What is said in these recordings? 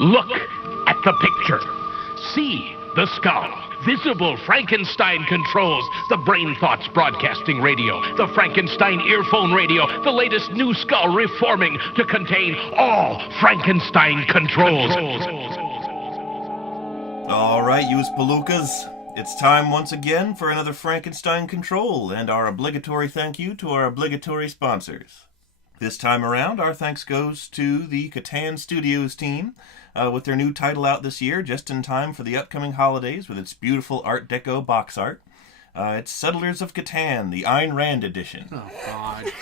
Look at the picture. See the skull. Visible Frankenstein controls. The Brain Thoughts broadcasting radio. The Frankenstein earphone radio. The latest new skull reforming to contain all Frankenstein controls. All right, you Spelunkas. It's time once again for another Frankenstein control and our obligatory thank you to our obligatory sponsors. This time around, our thanks goes to the Catan Studios team with their new title out this year, just in time for the upcoming holidays with its beautiful Art Deco box art. It's Settlers of Catan, the Ayn Rand edition. Oh, God.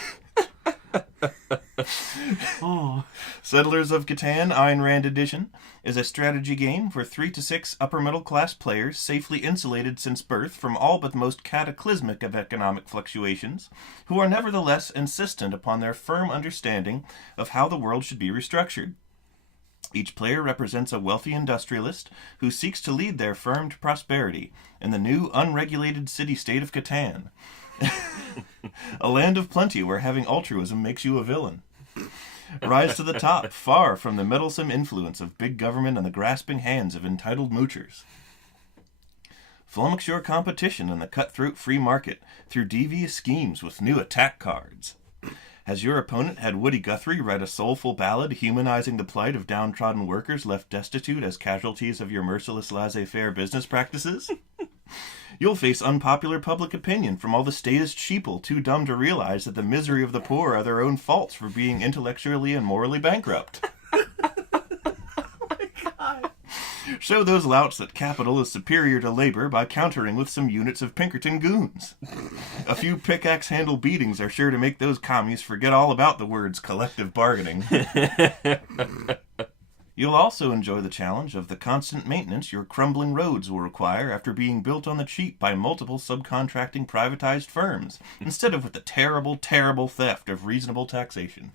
Oh. Settlers of Catan, Ayn Rand edition is a strategy game for 3 to 6 upper-middle-class players safely insulated since birth from all but the most cataclysmic of economic fluctuations, who are nevertheless insistent upon their firm understanding of how the world should be restructured. Each player represents a wealthy industrialist who seeks to lead their firm to prosperity in the new unregulated city-state of Catan. A land of plenty where having altruism makes you a villain. Rise to the top, far from the meddlesome influence of big government and the grasping hands of entitled moochers. Flummox your competition in the cutthroat free market through devious schemes with new attack cards. Has your opponent had Woody Guthrie write a soulful ballad humanizing the plight of downtrodden workers left destitute as casualties of your merciless laissez-faire business practices? You'll face unpopular public opinion from all the statist sheeple too dumb to realize that the misery of the poor are their own faults for being intellectually and morally bankrupt. Oh my God. Show those louts that capital is superior to labor by countering with some units of Pinkerton goons. A few pickaxe-handle beatings are sure to make those commies forget all about the words collective bargaining. You'll also enjoy the challenge of the constant maintenance your crumbling roads will require after being built on the cheap by multiple subcontracting privatized firms, instead of with the terrible, terrible theft of reasonable taxation.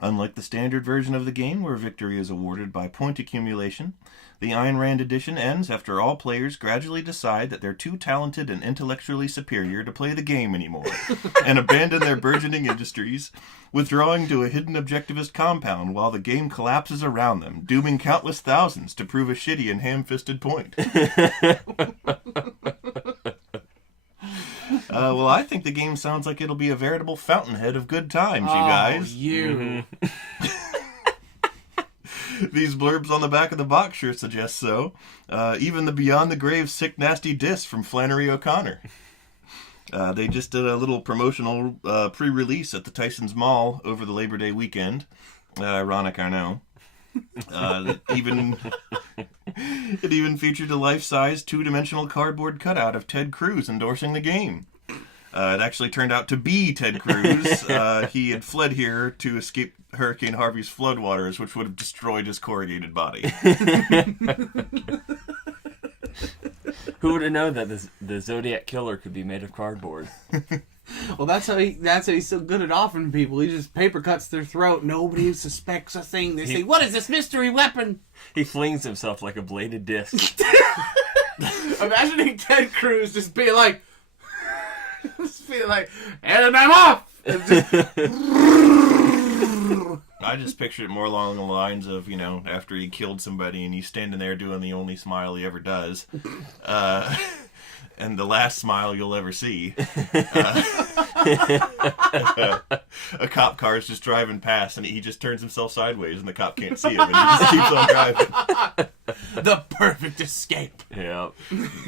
Unlike the standard version of the game, where victory is awarded by point accumulation, the Ayn Rand edition ends after all players gradually decide that they're too talented and intellectually superior to play the game anymore, and abandon their burgeoning industries, withdrawing to a hidden objectivist compound while the game collapses around them, dooming countless thousands to prove a shitty and ham-fisted point. Well, I think the game sounds like it'll be a veritable fountainhead of good times, you guys. You. These blurbs on the back of the box sure suggest so. Even the Beyond the Grave Sick Nasty Diss from Flannery O'Connor. They just did a little promotional pre-release at the Tyson's Mall over the Labor Day weekend. Ironic, I know. It even featured a life-size, two-dimensional cardboard cutout of Ted Cruz endorsing the game. It actually turned out to be Ted Cruz. He had fled here to escape Hurricane Harvey's floodwaters, which would have destroyed his corrugated body. Who would have known that the Zodiac Killer could be made of cardboard? Well, that's how he's so good at offering people. He just paper cuts their throat. Nobody suspects a thing. They say, "What is this mystery weapon?" He flings himself like a bladed disc. Imagining Ted Cruz just being like, and I'm off. And just, I just pictured it more along the lines of, after he killed somebody and he's standing there doing the only smile he ever does. And the last smile you'll ever see. A cop car is just driving past and he just turns himself sideways and the cop can't see him and he just keeps on driving. The perfect escape. Yeah.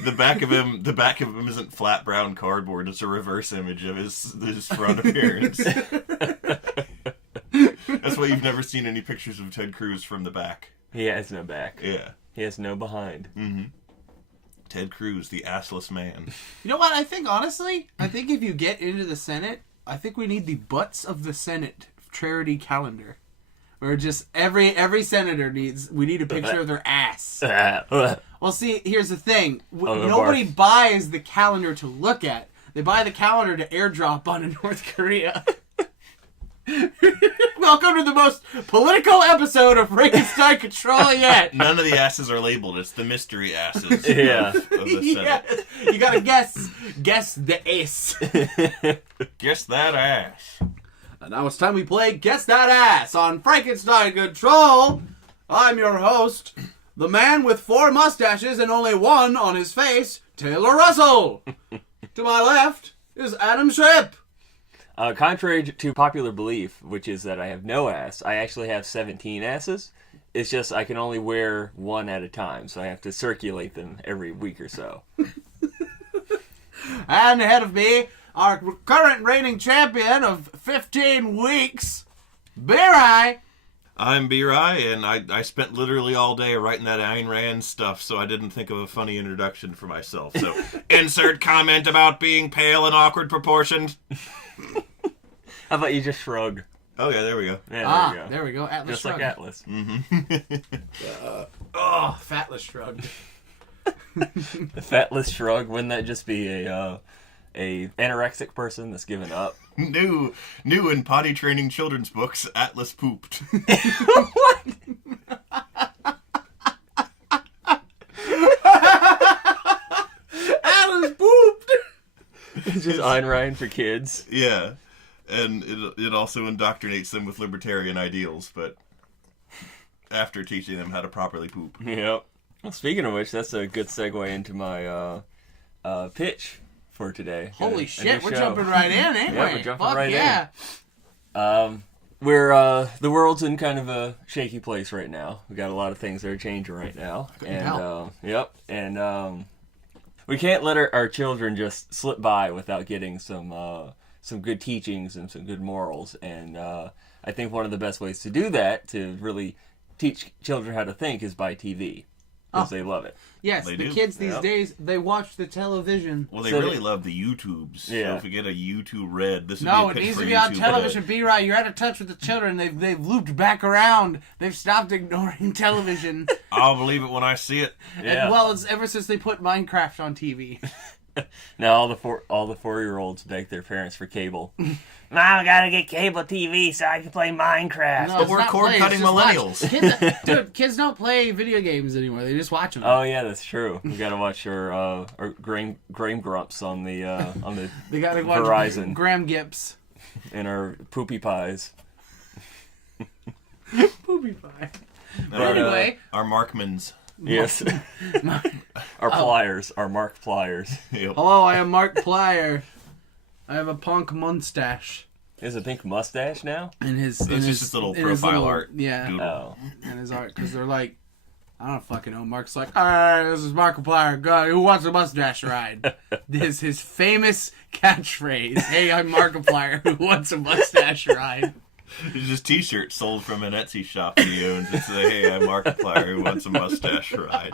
The back of him isn't flat brown cardboard, it's a reverse image of his front appearance. That's why you've never seen any pictures of Ted Cruz from the back. He has no back. Yeah. He has no behind. Mm-hmm. Ted Cruz, the assless man. You know what? I think if you get into the Senate, I think we need the Butts of the Senate charity calendar. Where just every senator we need a picture of their ass. Well, see, here's the thing. Nobody buys the calendar to look at. They buy the calendar to airdrop onto North Korea. Welcome to the most political episode of Frankenstein Control yet. None of the asses are labeled. It's the mystery asses. Yeah. Of the Senate. Yes. You gotta guess the ace. Guess that ass. And now it's time we play Guess That Ass on Frankenstein Control. I'm your host, the man with 4 mustaches and only 1 on his face, Taylor Russell. To my left is Adam Shripp. Contrary to popular belief, which is that I have no ass, I actually have 17 asses. It's just I can only wear 1 at a time, so I have to circulate them every week or so. And ahead of me, our current reigning champion of 15 weeks, Barfy. I'm B-Rye, and I spent literally all day writing that Ayn Rand stuff, so I didn't think of a funny introduction for myself. So, insert comment about being pale and awkward proportioned. How about you just shrug? Oh, yeah, there we go. Yeah, There we go. Atlas just Shrug. like Atlas. Fatless Shrug. The fatless shrug, wouldn't that just be a anorexic person that's given up? New in potty training children's books, Atlas pooped. What? Atlas pooped! It's just Ayn Rand for kids. Yeah, and it also indoctrinates them with libertarian ideals, but after teaching them how to properly poop. Yep. Well, speaking of which, that's a good segue into my pitch for today. Holy A shit, new we're show. jumping right in, ain't we? Yeah, we're jumping Fuck right yeah. in. We're the world's in kind of a shaky place right now. We got a lot of things that are changing right now, and we can't let our children just slip by without getting some good teachings and some good morals. And I think one of the best ways to do that, to really teach children how to think, is by TV. Because they love it. Yes, They the do. kids these Yep. days, they watch the television. Well, they So really love the YouTubes. Yeah. So if we get a YouTube Red, this would No, be a it pitch needs for to be on YouTube television. Red. B-Right, you're out of touch with the children. They've looped back around. They've stopped ignoring television. I'll believe it when I see it. Yeah. And, well, it's ever since they put Minecraft on TV. Now all the 4-year-olds beg their parents for cable. Mom, I gotta get cable TV so I can play Minecraft. No, But it's we're not play, cord-cutting it's just watch. millennials. Kids don't play video games anymore. They just watch them. Oh yeah, that's true. We gotta watch our Graham Grumps on the They got to watch Verizon. Graham Gips. and our poopy pies. Poopy pie. But, Anyway. Our Markmans. Yes. Our pliers, our Mark pliers. Yep. Hello, I am Mark Plyer. I have a punk mustache. He has a pink mustache now. And his It's just his little profile art. Yeah. Doodle. Oh. And his art, because they're like, I don't fucking know. Mark's like, alright, this is Markiplier. Go, who wants a mustache ride? This is his famous catchphrase. Hey, I'm Markiplier. Who wants a mustache ride? It's just T-shirts sold from an Etsy shop he owns. It's like, hey, I'm Markiplier who wants a mustache ride.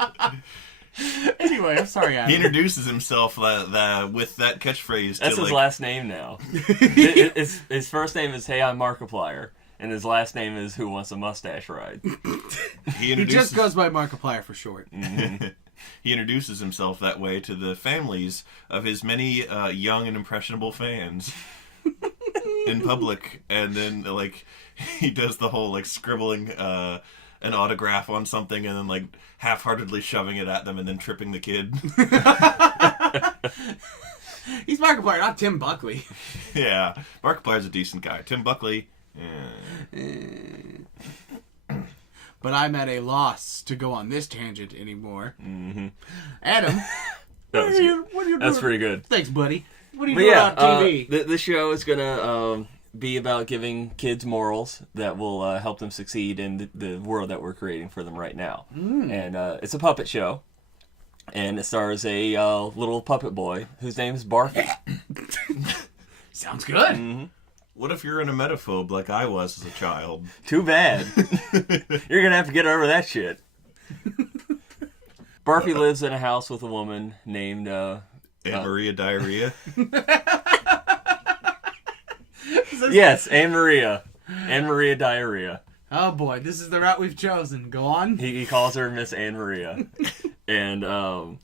Anyway, I'm sorry, He Adam. introduces himself with that catchphrase. That's to, his like, last name now. His first name is Hey, I'm Markiplier, and his last name is Who Wants a Mustache Ride. He He introduces, just goes by Markiplier for short. he introduces himself that way to the families of his many young and impressionable fans in public, and then like he does the whole like scribbling an autograph on something and then like half-heartedly shoving it at them and then tripping the kid. He's Markiplier, not Tim Buckley. Yeah, Markiplier's a decent guy. Tim Buckley, But I'm at a loss to go on this tangent anymore. Mm-hmm. Adam, That was good. what are you doing? That's pretty good. Thanks, buddy. What are you But doing yeah, on TV? the show is gonna be about giving kids morals that will help them succeed in the world that we're creating for them right now. And it's a puppet show, and it stars a little puppet boy whose name is Barfy. Sounds good. what if you're an emetophobe like I was as a child? Too bad. You're gonna have to get over that shit. Barfy lives in a house with a woman named Aunt Maria Diarrhea? yes, Anne Maria Diarrhea. Oh boy, this is the route we've chosen. Go on. He calls her Miss Anne Maria, and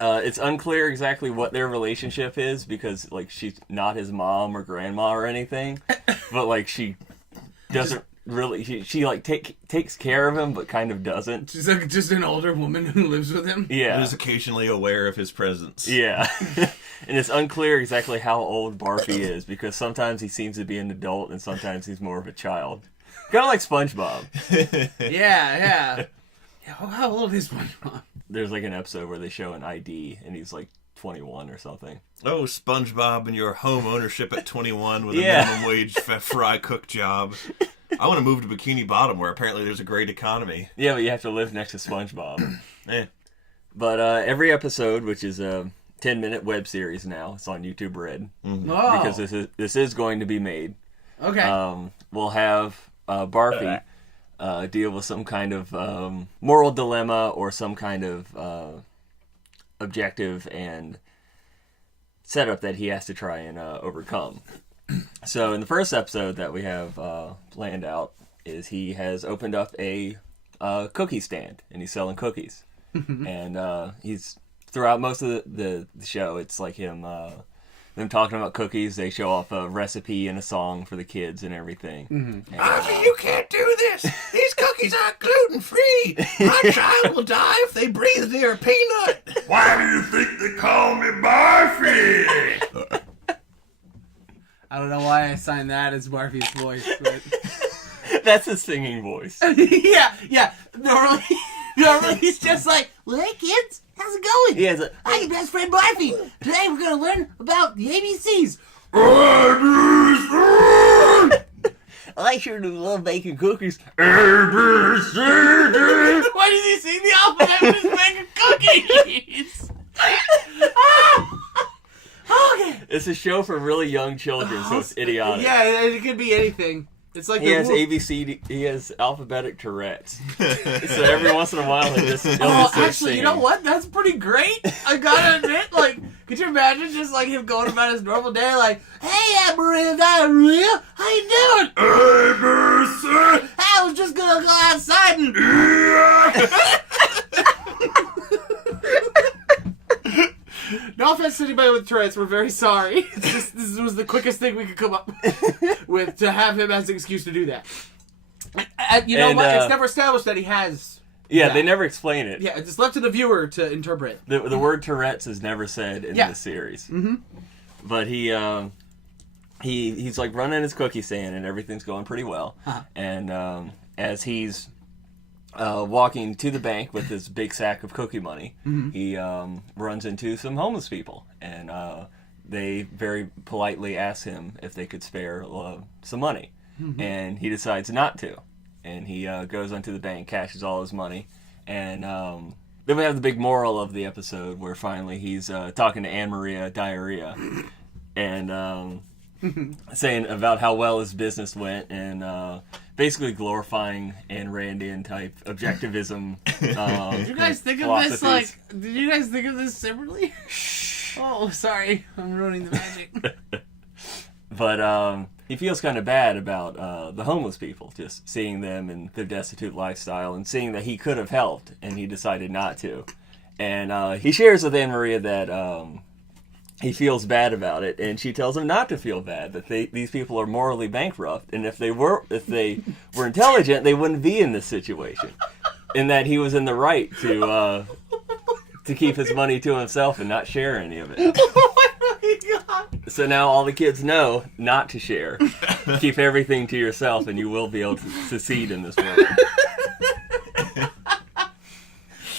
it's unclear exactly what their relationship is because like she's not his mom or grandma or anything, but like she doesn't really she like takes care of him, but kind of doesn't. She's like just an older woman who lives with him. Yeah, Who's occasionally aware of his presence. yeah. And it's unclear exactly how old Barfy is, because sometimes he seems to be an adult and sometimes he's more of a child. Kind of like SpongeBob. Yeah. How old is SpongeBob? There's like an episode where they show an ID and he's like 21 or something. Oh, SpongeBob and your home ownership at 21 with a Yeah. minimum wage fry cook job. I want to move to Bikini Bottom, where apparently there's a great economy. Yeah, but you have to live next to SpongeBob. Eh. But every episode, which is a 10-minute web series now, it's on YouTube Red, Oh. because this is going to be made. Okay. We'll have Barfy deal with some kind of moral dilemma or some kind of objective and setup that he has to try and overcome. So in the first episode that we have planned out is he has opened up a cookie stand and he's selling cookies. And he's throughout most of the show, it's like him them talking about cookies. They show off a recipe and a song for the kids and everything. And, Barfy, you can't do this! These cookies aren't gluten-free! My child will die if they breathe near a peanut! Why do you think they call me Barfy? I don't know why I assigned that as Barfy's voice, but that's his singing voice. yeah. Normally he's just like, well, hey kids, how's it going? He has a I'm your best friend Barfy. Today we're gonna learn about the ABCs. I sure do love baking cookies. Why does he sing the alphabet when he's making cookies? Okay. It's a show for really young children, so it's idiotic. Yeah, it could be anything. It's like He has ABCD. He has alphabetic Tourette's. So every once in a while, he'll just start actually, singing. you know what? That's pretty great. I gotta admit, like, could you imagine just like him going about his normal day, like, "Hey, Maria, Maria, how you doing? Hey, Mercy! I was just gonna go outside and." No offense to anybody with Tourette's, we're very sorry. It's just, this was the quickest thing we could come up with to have him as an excuse to do that. You know what? It's never established that he has. Yeah, that. they never explain it. Yeah, it's left to the viewer to interpret. The word Tourette's is never said in the series. Mm-hmm. But he's like running his cookie stand and everything's going pretty well. Uh-huh. And as he's walking to the bank with this big sack of cookie money, he runs into some homeless people, and they very politely ask him if they could spare some money, and he decides not to, and he goes onto the bank, cashes all his money, and then we have the big moral of the episode where finally he's talking to Anne-Maria Diarrhea, and saying about how well his business went, and basically glorifying Ayn Randian type objectivism. Did you guys think of this Did you guys think of this separately? Oh, sorry, I'm ruining the magic. But he feels kind of bad about the homeless people, just seeing them and their destitute lifestyle, and seeing that he could have helped, and he decided not to. And he shares with Anne-Maria that he feels bad about it, and she tells him not to feel bad, that these people are morally bankrupt, and if they were intelligent, they wouldn't be in this situation, and that he was in the right to keep his money to himself and not share any of it. Oh my god! So now all the kids know not to share. Keep everything to yourself, and you will be able to succeed in this world.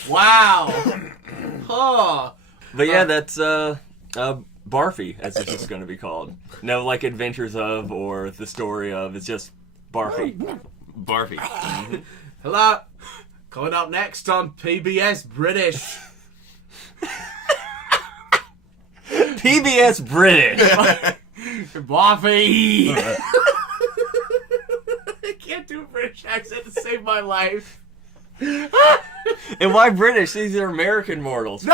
Wow! Oh. But yeah, that's Barfy, as it's just going to be called. No, like Adventures of or the story of. It's just Barfy. Barfy. Hello. Coming up next on PBS British. PBS British. Barfy. I can't do a British accent to save my life. And why British? These are American mortals. No.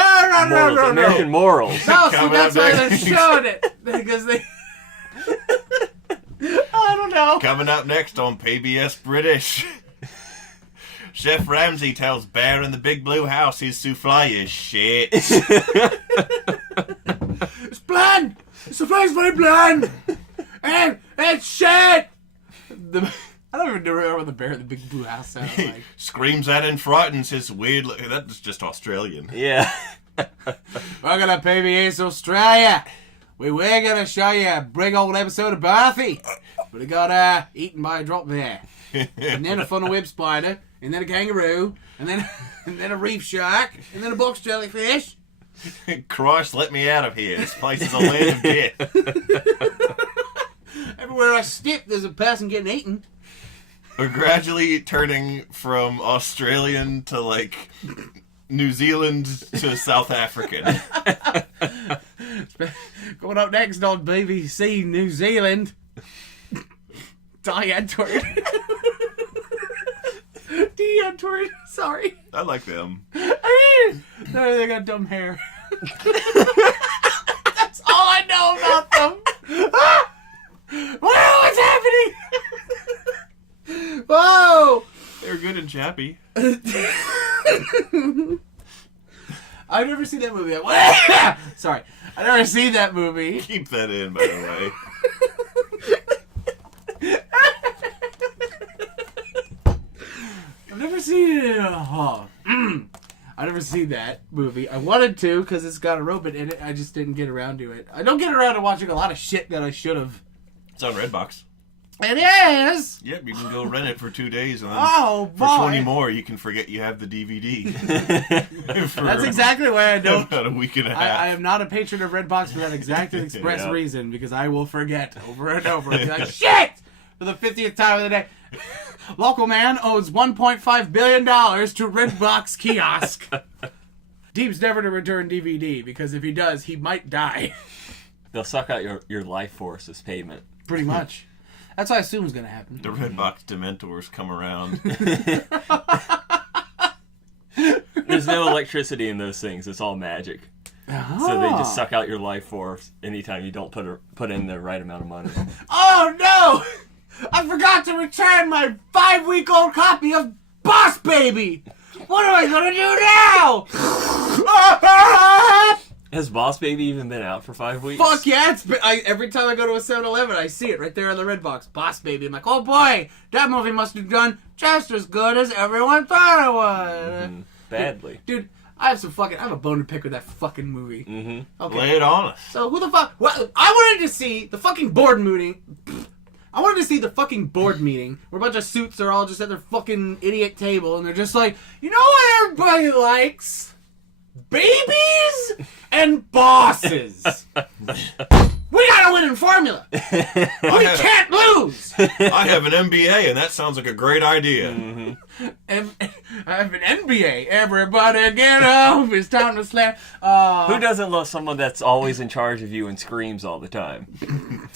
American morals. No, see, Coming that's up why next. they're showing it. Because they... I don't know. Coming up next on PBS British. Chef Ramsay tells Bear in the Big Blue House his souffle is shit. It's bland. The souffle's very bland. And it's shit. I don't don't even remember what the bear in the big blue house sounded like. Screams at and frightens his weird... That's just Australian. Yeah. Welcome to PBS Australia. We're going to show you a big old episode of Barfy. But it got eaten by a drop bear. And then a funnel web spider. And then a kangaroo. And then a reef shark. And then a box jellyfish. Christ, let me out of here. This place is a land of death. Everywhere I step, there's a person getting eaten. We're gradually turning from Australian to, like, New Zealand to South African. Going up next on BBC New Zealand. Diane Tword. Diane Tword, sorry. I like them. No, they got dumb hair. That's all I know about them. Whoa, what's happening? Whoa! They're good and chappy. I've never seen that movie. Sorry. I've never seen that movie. Keep that in, by the way. I've never seen it. I've never seen that movie. I wanted to because it's got a robot in it. I just didn't get around to it. I don't get around to watching a lot of shit that I should have. It's on Redbox. It is! Yep, you can go rent it for 2 days, and then Oh, boy. for 20 more, you can forget you have the DVD. That's exactly why I don't. About a week and a half. I am not a patron of Redbox for that exact and express Yeah. reason, because I will forget over and over. I'll be like, shit! For the 50th time of the day. Local man owes $1.5 billion to Redbox kiosk. Deeps never to return DVD, because if he does, he might die. They'll suck out your life force as payment. Pretty much. That's what I assume is going to happen. The Redbox Dementors come around. There's no electricity in those things. It's all magic. So they just suck out your life force anytime you don't put in the right amount of money. Oh, no! I forgot to return my 5-week-old copy of Boss Baby! What am I going to do now? Has Boss Baby even been out for 5 weeks? Fuck yeah! Every time I go to a 7-Eleven, I see it right there on the Redbox. Boss Baby. I'm like, oh boy, that movie must have done just as good as everyone thought it was. Badly. Dude, I have a bone to pick with that fucking movie. Mm-hmm. Okay. Lay it on us. So who the fuck? Well, I wanted to see the fucking board meeting. I wanted to see the fucking board meeting where a bunch of suits are all just at their fucking idiot table and they're just like, you know what everybody likes? Babies and bosses. We got a winning formula. We can't lose. I have an MBA, and that sounds like a great idea. Mm-hmm. And I have an NBA. Everybody get up. It's time to slam. Who doesn't love someone that's always in charge of you and screams all the time?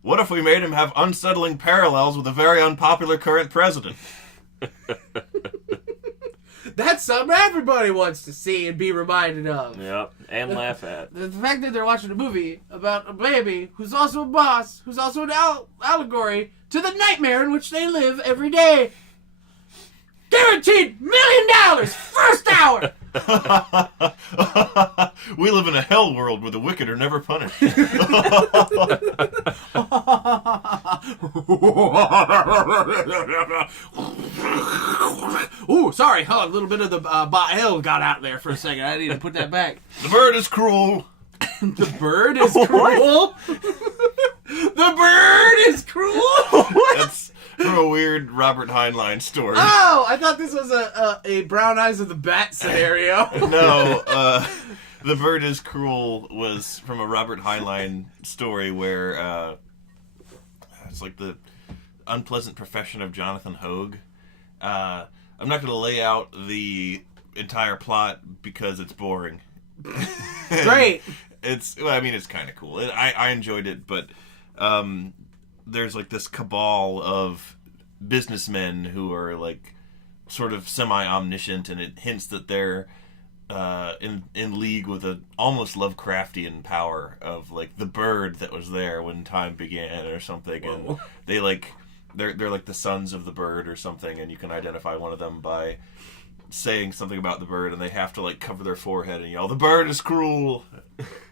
What if we made him have unsettling parallels with a very unpopular current president? That's something everybody wants to see and be reminded of. Yep, and laugh at. The fact that they're watching a movie about a baby who's also a boss, who's also an allegory to the nightmare in which they live every day. Guaranteed $1 million first hour. We live in a hell world where the wicked are never punished. Ooh, sorry. Oh, a little bit of the Bael got out there for a second. I need to put that back. The bird is cruel. The bird is cruel? The bird is cruel? That's from a weird Robert Heinlein story. Oh, I thought this was a Brown Eyes of the Bat scenario. No, The Bird is Cruel was from a Robert Heinlein story where it's like the unpleasant profession of Jonathan Hoag. I'm not going to lay out the entire plot because it's boring. Great. It's kind of cool. I enjoyed it, but there's like this cabal of businessmen who are like sort of semi-omniscient, and it hints that they're in league with a almost Lovecraftian power of like the bird that was there when time began or something. Whoa. And they like they're like the sons of the bird or something, and you can identify one of them by saying something about the bird, and they have to like cover their forehead and yell, "The bird is cruel,"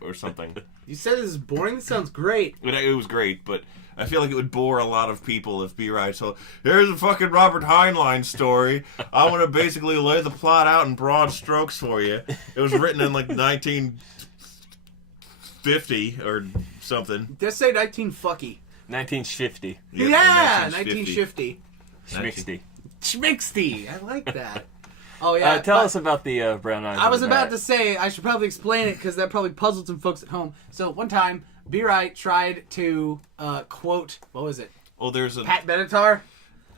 or something. You said this is boring? This sounds great. It was great, but I feel like it would bore a lot of people if B-Ride. So here's a fucking Robert Heinlein story. I want to basically lay the plot out in broad strokes for you. It was written in like 1950 or something. Just say 1950. 1950. Yeah, 1950. Schmixty. Schmixty. I like that. Oh, yeah. Tell us about the brown eyes. I was about to say, I should probably explain it because that probably puzzled some folks at home. So, one time, B-Wright tried to quote, what was it? Oh, there's a... Pat Benatar?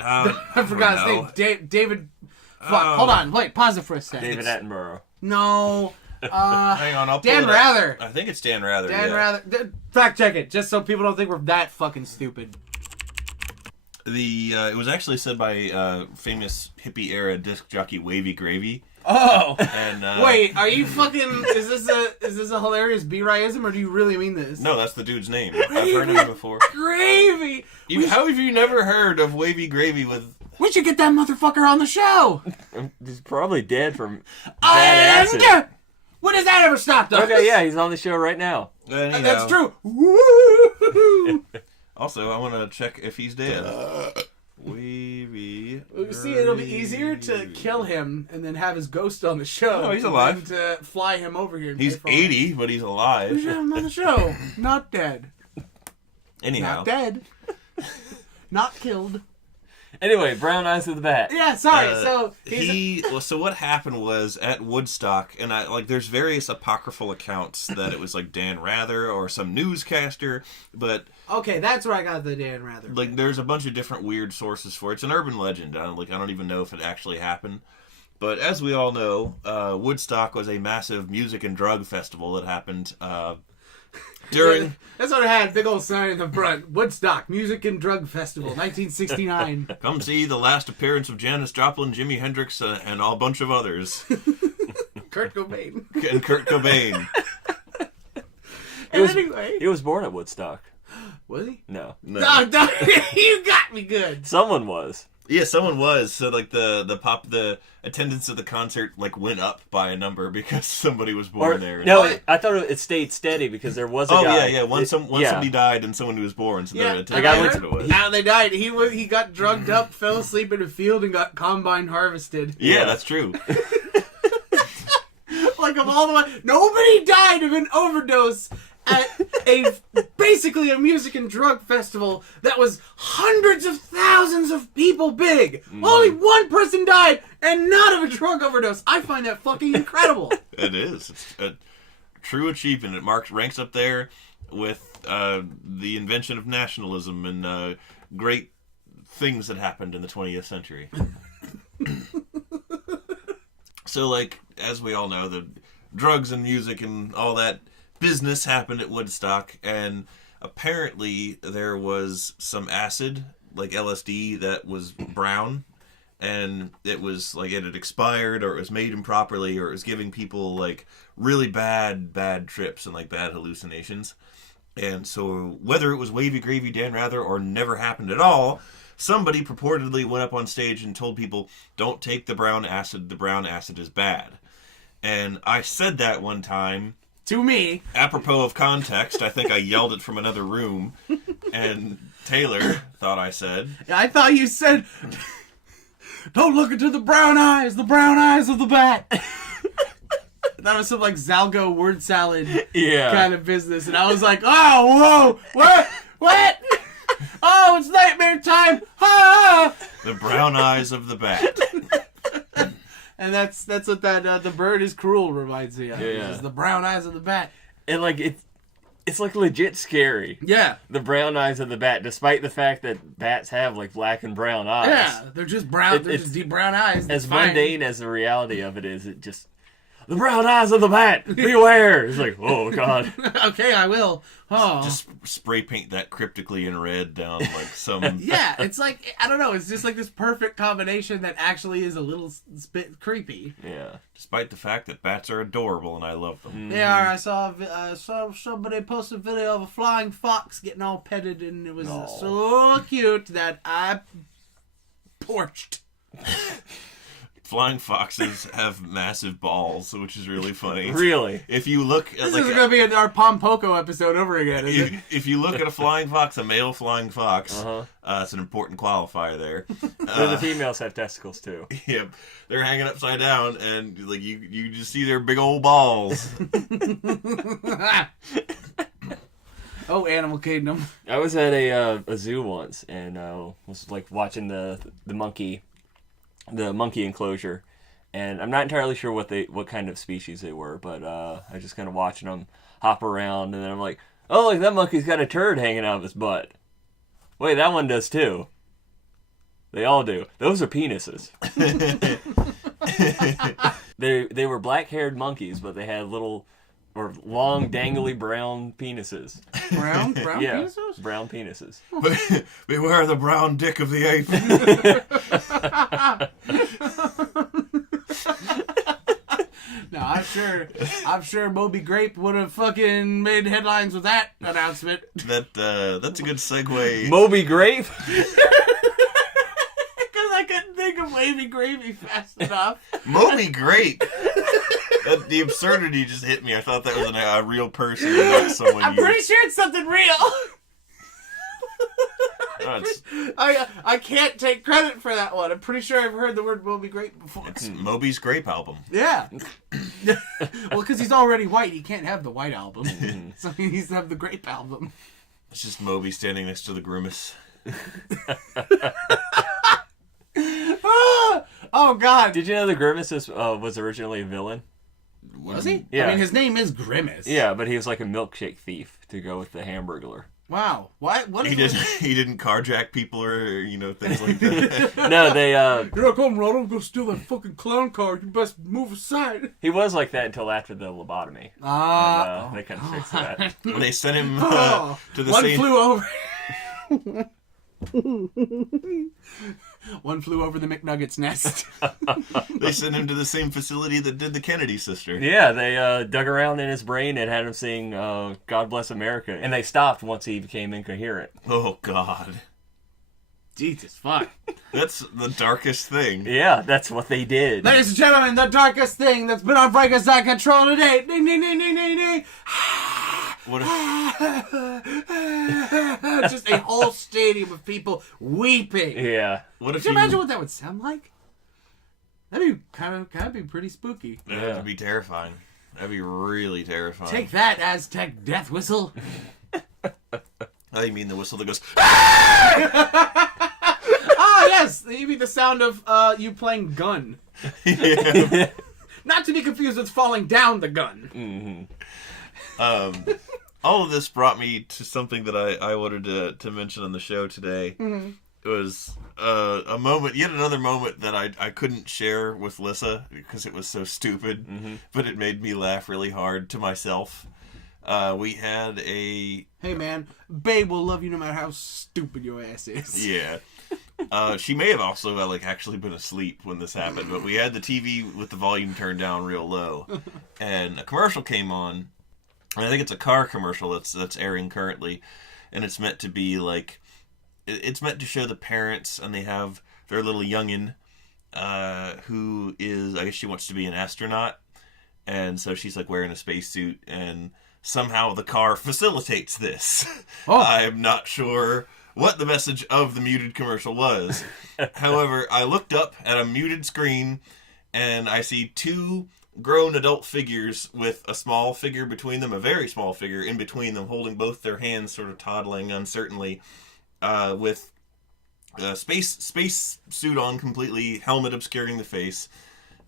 I forgot his name. David... Fuck, hold on. Wait, pause it for a second. David Attenborough. No. Hang on, I'll pull Dan it up. Rather. I think it's Dan Rather, Dan yeah. Rather. Fact check it, just so people don't think we're that fucking stupid. It was actually said by famous hippie era disc jockey Wavy Gravy. Oh, and wait, are you fucking? Is this a hilarious B-Ryeism, or do you really mean this? No, that's the dude's name. I've heard of him before. Gravy. How have you never heard of Wavy Gravy with? We should get that motherfucker on the show. He's probably dead from bad acid. When does that ever stop, though? Okay, yeah, he's on the show right now. That's true. Woo! Also, I want to check if he's dead. Wavy. See, it'll be easier to kill him and then have his ghost on the show. Oh, he's alive. And to fly him over here. And He's 80, but he's alive. We should have him on the show. Not dead. Anyhow. Not dead. Not killed. Anyway, Brown Eyes of the Bat. Yeah, sorry. So what happened was at Woodstock, and there's various apocryphal accounts that it was like Dan Rather or some newscaster, but okay, that's where I got the Dan Rather. Like, there's a bunch of different weird sources for it. It's an urban legend. I don't even know if it actually happened. But as we all know, Woodstock was a massive music and drug festival that happened during... That's what it had, big old sign in the front. Woodstock, Music and Drug Festival, 1969. Come see the last appearance of Janis Joplin, Jimi Hendrix, and a bunch of others. Kurt Cobain. And Kurt Cobain. Anyway. He was born at Woodstock. Was he? No. No, you got me good. Someone was. Yeah, someone was. So the attendance of the concert went up by a number because somebody was born there. No, I thought it stayed steady because there was a guy. Yeah. Once somebody died and someone was born, so yeah, how they died. He got drugged up, fell asleep in a field, and got combine harvested. Yeah, that's true. Of all the nobody died of an overdose at basically a music and drug festival that was hundreds of thousands of people big. Only one person died, and not of a drug overdose. I find that fucking incredible. It is. It's a true achievement. It ranks up there with the invention of nationalism and great things that happened in the 20th century. So, as we all know, the drugs and music and all that business happened at Woodstock, and apparently there was some acid, like LSD, that was brown, and it was it had expired, or it was made improperly, or it was giving people really bad trips and bad hallucinations. And so whether it was Wavy Gravy, Dan Rather, or never happened at all, somebody purportedly went up on stage and told people, don't take the brown acid is bad. And I said that one time to me, apropos of context. I think I yelled it from another room, and Taylor thought I said... I thought you said, don't look into the brown eyes of the bat. That was some Zalgo word salad kind of business, and I was like, oh, whoa, what? Oh, it's nightmare time! Ah! The brown eyes of the bat. And that's what that the bird is cruel reminds me of. Yeah. It's the brown eyes of the bat. And it's legit scary. Yeah. The brown eyes of the bat, despite the fact that bats have black and brown eyes. Yeah, they're just brown. They're just deep brown eyes. As mundane as the reality of it is, it just... The brown eyes of the bat! Beware! It's oh, God. Okay, I will. Oh. Just spray paint that cryptically in red down some... Yeah, it's I don't know, it's just this perfect combination that actually is a little bit creepy. Yeah. Despite the fact that bats are adorable and I love them. Mm-hmm. They are. I saw somebody post a video of a flying fox getting all petted, and it was so cute that I porched. flying foxes have massive balls, which is really funny. Really? If you look at This is going to be our Pom Poko episode over again, isn't it? if you look at a flying fox, a male flying fox, it's an important qualifier there. The females have testicles too. Yep, they're hanging upside down, and like you just see their big old balls. Oh, Animal Kingdom. I was at a zoo once and was like watching the monkey enclosure, and I'm not entirely sure what kind of species they were, but I was just kind of watching them hop around, and then I'm like, oh, look, that monkey's got a turd hanging out of his butt. Wait, that one does too. They all do. Those are penises. They were black-haired monkeys, but they had little or long, dangly brown penises. Brown Yeah, penises? brown penises. Beware the brown dick of the ape. No, I'm sure Moby Grape would have fucking made headlines with that announcement. That's a good segue. Moby Grape? Because I couldn't think of Wavy Gravy fast enough. Moby Grape. The absurdity just hit me. I thought that was a real person, and not someone. I'm pretty sure it's something real. I can't take credit for that one. I'm pretty sure I've heard the word Moby Grape before. It's Moby's Grape album. Yeah. Well, because he's already white, he can't have the white album. So he needs to have the grape album. It's just Moby standing next to the Grimace. Oh, God. Did you know the Grimace was originally a villain? Was he? Yeah. I mean, his name is Grimace. Yeah, but he was like a milkshake thief to go with the Hamburglar. Wow. What He didn't carjack people or things like that. No, they Here I come, Ronald. I'm gonna steal that fucking clown car. You best move aside. he was like that until after the lobotomy. And, they kind of fixed that. They sent him to the One same. flew over. One flew over the McNuggets nest. They sent him to the same facility that did the Kennedy sister. Yeah, they dug around in his brain and had him sing God Bless America. And they stopped once he became incoherent. Oh God, Jesus fuck. that's the darkest thing. Yeah, that's what they did. Ladies and gentlemen, the darkest thing that's been on Frankenstein Control today. Ding, ding, ding, ding, ding, ding. What? Just a whole stadium of people weeping. Yeah. What if Can you imagine what that would sound like? That'd be kind of be pretty spooky. That would be terrifying. That'd be really terrifying. Take that, Aztec death whistle. Oh, you mean the whistle that goes? Ah, yes. You mean the sound of you playing gun. Yeah. Not to be confused with falling down the gun. Mm-hmm. All of this brought me to something that I wanted to mention on the show today. Mm-hmm. It was a moment, yet another moment that I couldn't share with Lissa because it was so stupid, but it made me laugh really hard to myself. We had a... Hey, man. Babe will love you no matter how stupid your ass is. Yeah. She may have also actually been asleep when this happened, but we had the TV with the volume turned down real low, and a commercial came on. And I think it's a car commercial that's airing currently, and it's meant to be it's meant to show the parents, and they have their little youngin, who is, I guess she wants to be an astronaut, and so she's wearing a spacesuit, and somehow the car facilitates this. Oh. I'm not sure what the message of the muted commercial was. However, I looked up at a muted screen, and I see two grown adult figures with a small figure between them, a very small figure in between them, holding both their hands sort of toddling uncertainly, with a space suit on completely, helmet obscuring the face.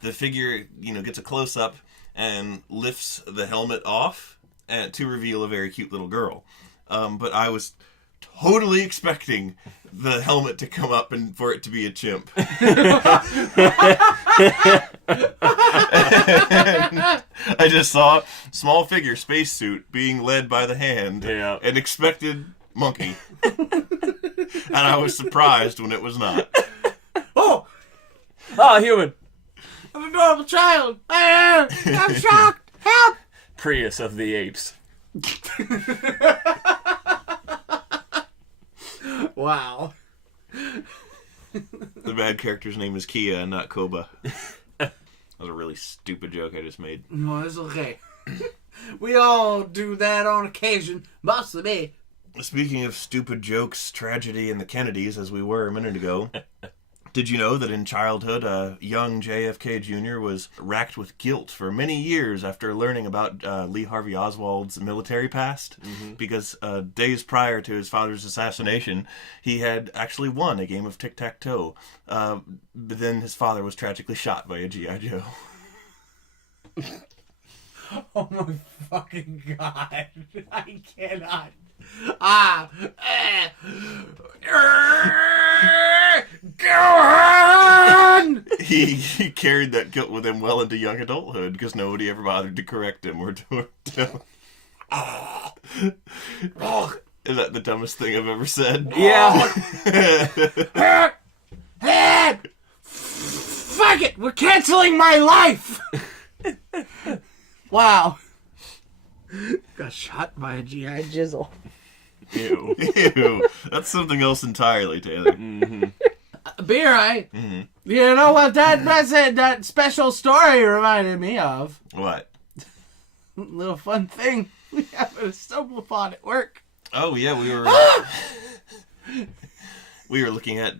The figure, gets a close-up and lifts the helmet off to reveal a very cute little girl. But I was totally expecting the helmet to come up and for it to be a chimp. I just saw small figure spacesuit being led by the hand, and expected monkey. And I was surprised when it was not. Oh! Human! An adorable child! I'm shocked! Help! Prius of the apes. Wow. The bad character's name is Kia and not Koba. That was a really stupid joke I just made. No, it's okay. We all do that on occasion. Mostly me. Speaking of stupid jokes, tragedy, and the Kennedys, as we were a minute ago, did you know that in childhood, young JFK Jr. was racked with guilt for many years after learning about Lee Harvey Oswald's military past? Mm-hmm. Because days prior to his father's assassination, he had actually won a game of tic-tac-toe. But then his father was tragically shot by a G.I. Joe. Oh my fucking god. I cannot. Go on! He carried that guilt with him well into young adulthood because nobody ever bothered to correct him or to tell. Is that the dumbest thing I've ever said? Yeah. Fuck it! We're canceling my life! Wow. Got shot by a G.I. Jizzle. Ew. Ew. That's something else entirely, Taylor. Mm-hmm. B-Right. Mm-hmm. You know what that special story reminded me of? What? Little fun thing we happened to stumble upon at work. Oh, yeah, we were looking at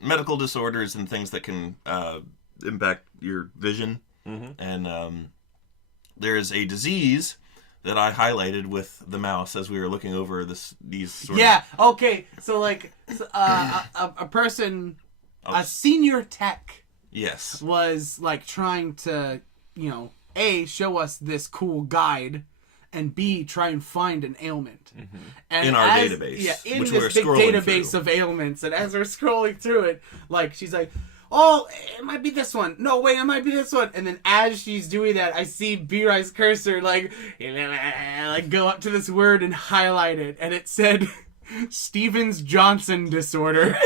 medical disorders and things that can impact your vision. Mm-hmm. And there is a disease that I highlighted with the mouse as we were looking over these sort of... Okay, so like a person, a senior tech, yes, was like trying to, A, show us this cool guide, and B, try and find an ailment. Mm-hmm. And in our database. Yeah, in this big database of ailments. And as we're scrolling through it, like, she's like, oh, it might be this one. No, wait, it might be this one. And then as she's doing that, I see B-Rice's cursor, like go up to this word and highlight it. And it said, Stevens-Johnson disorder.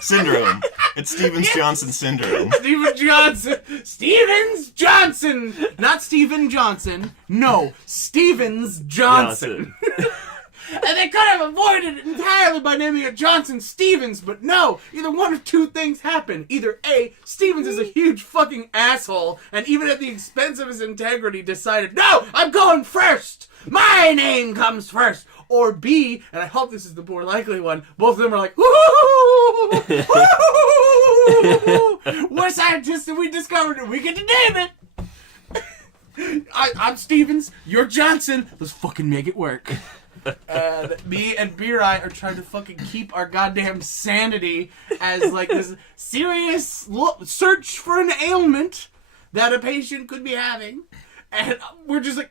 Syndrome. It's Stevens-Johnson syndrome. Stevens-Johnson! Not Steven Johnson. No, Stevens-Johnson. And they could have avoided it entirely by naming it Johnson Stevens, but no! Either one of two things happen. Either A, Stevens is a huge fucking asshole, and even at the expense of his integrity decided, no! I'm going first! My name comes first! Or B, and I hope this is the more likely one, both of them are like, woo! We're scientists and we discovered it. We get to name it! I'm Stevens, you're Johnson. Let's fucking make it work. Me and B-Rai are trying to fucking keep our goddamn sanity as like this serious search for an ailment that a patient could be having, and we're just like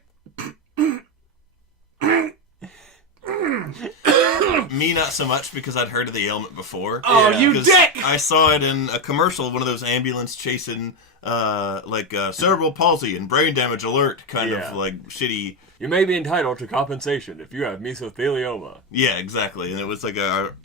me not so much because I'd heard of the ailment before. Oh, yeah. You dick! I saw it in a commercial, one of those ambulance chasing cerebral palsy and brain damage alert kind of like shitty. You may be entitled to compensation if you have mesothelioma. Yeah, exactly. And it was like,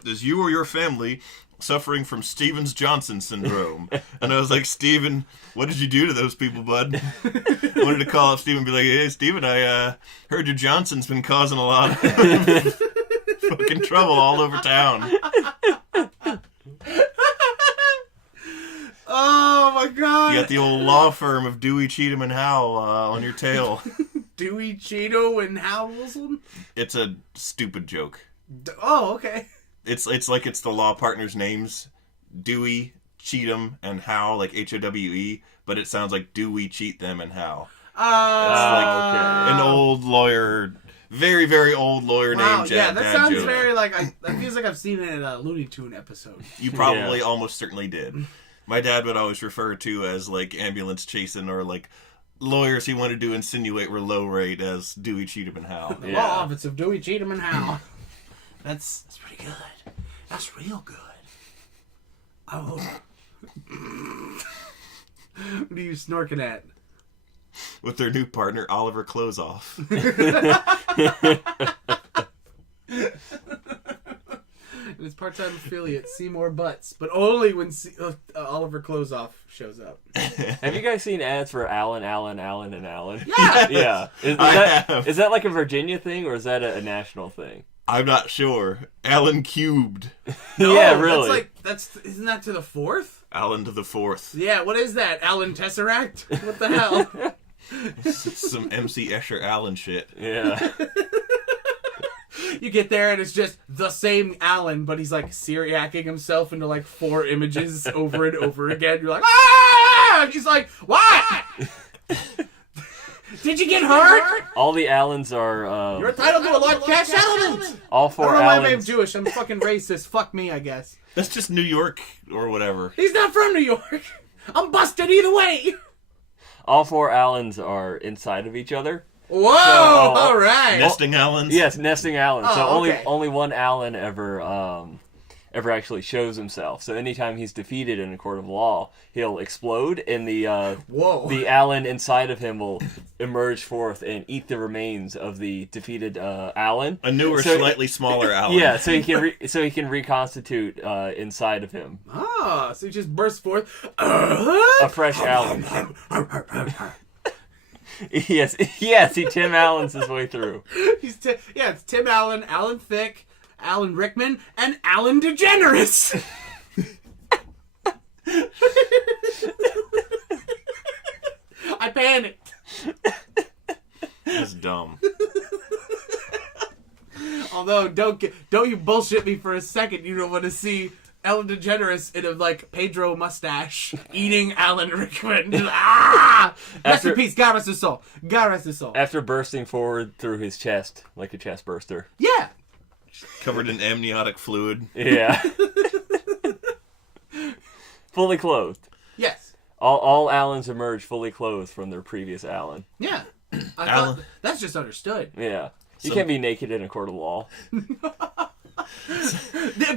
is you or your family suffering from Stevens-Johnson syndrome? And I was like, Steven, what did you do to those people, bud? I wanted to call up Steven and be like, hey, Steven, I heard your Johnson's been causing a lot of fucking trouble all over town. Oh, my God. You got the old law firm of Dewey, Cheatham, and Howe on your tail. Dewey, Cheeto, and Howelson? It's a stupid joke. Oh, okay. It's like it's the law partners' names, Dewey, Cheatham, and Howe, like Howe, but it sounds like do we cheat them and how? It's like an old lawyer, very, very old lawyer named Yeah, that sounds joke. very like, that feels like I've seen it in a Looney Tune episode. You probably almost certainly did. My dad would always refer to as like ambulance chasing or like lawyers he wanted to insinuate were low rate as Dewey, Cheatham, and Howe. The law office of Dewey, Cheatham, and Howe. That's pretty good. That's real good. Oh. What are you snorking at? With their new partner, Oliver Closeoff. It's part-time affiliate, Seymour Butts, but only when Oliver Closeoff shows up. Have you guys seen ads for Allen, and Allen? Yeah! Yeah. Is that like a Virginia thing, or is that a national thing? I'm not sure. Allen cubed. Yeah, really. Isn't that to the fourth? Allen to the fourth. Yeah, what is that? Allen Tesseract? What the hell? Some MC Escher Allen shit. Yeah. You get there and it's just the same Allen, but he's like Syriacing himself into like 4 images over and over again. You're like, ah! And he's like, what? Did you get hurt? All the Allens are... You're entitled to a large cash element! all I 4 don't know why I'm Allens... Jewish. I'm fucking racist. Fuck me, I guess. That's just New York or whatever. He's not from New York. I'm busted either way. All 4 Allens are inside of each other. Whoa! All right. Nesting Allens? Yes, nesting Allens. So okay. only one Allen ever actually shows himself. So anytime he's defeated in a court of law, he'll explode, and the Allen inside of him will emerge forth and eat the remains of the defeated Allen. A newer, slightly smaller Allen. Yeah, so he can reconstitute inside of him. Ah, so he just bursts forth. A fresh Allen. Yes, he Tim Allen's his way through. It's Tim Allen, Alan Thicke, Alan Rickman, and Alan DeGeneres. I panicked. That's dumb. Although, don't you bullshit me for a second. You don't want to see Ellen DeGeneres in a like Pedro mustache eating Alan Rickman. Rest in peace. God rest his soul. God rest his soul. After bursting forward through his chest like a chest burster. Yeah. Covered in amniotic fluid. Yeah. Fully clothed. Yes. All Allens emerge fully clothed from their previous Allen. Yeah. I thought that's just understood. Yeah. You can't be naked in a court of law.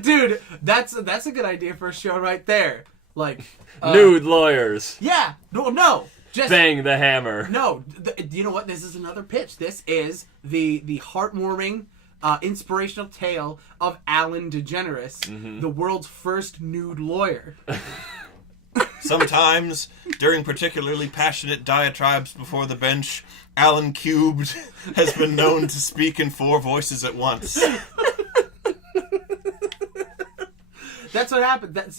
Dude, that's a good idea for a show right there. Like nude lawyers. Yeah. No. Just bang the hammer. No. You know what? This is another pitch. This is the heartwarming, inspirational tale of Alan DeGeneres, the world's first nude lawyer. Sometimes, during particularly passionate diatribes before the bench, Allen cubed has been known to speak in 4 voices at once. That's what happened. That's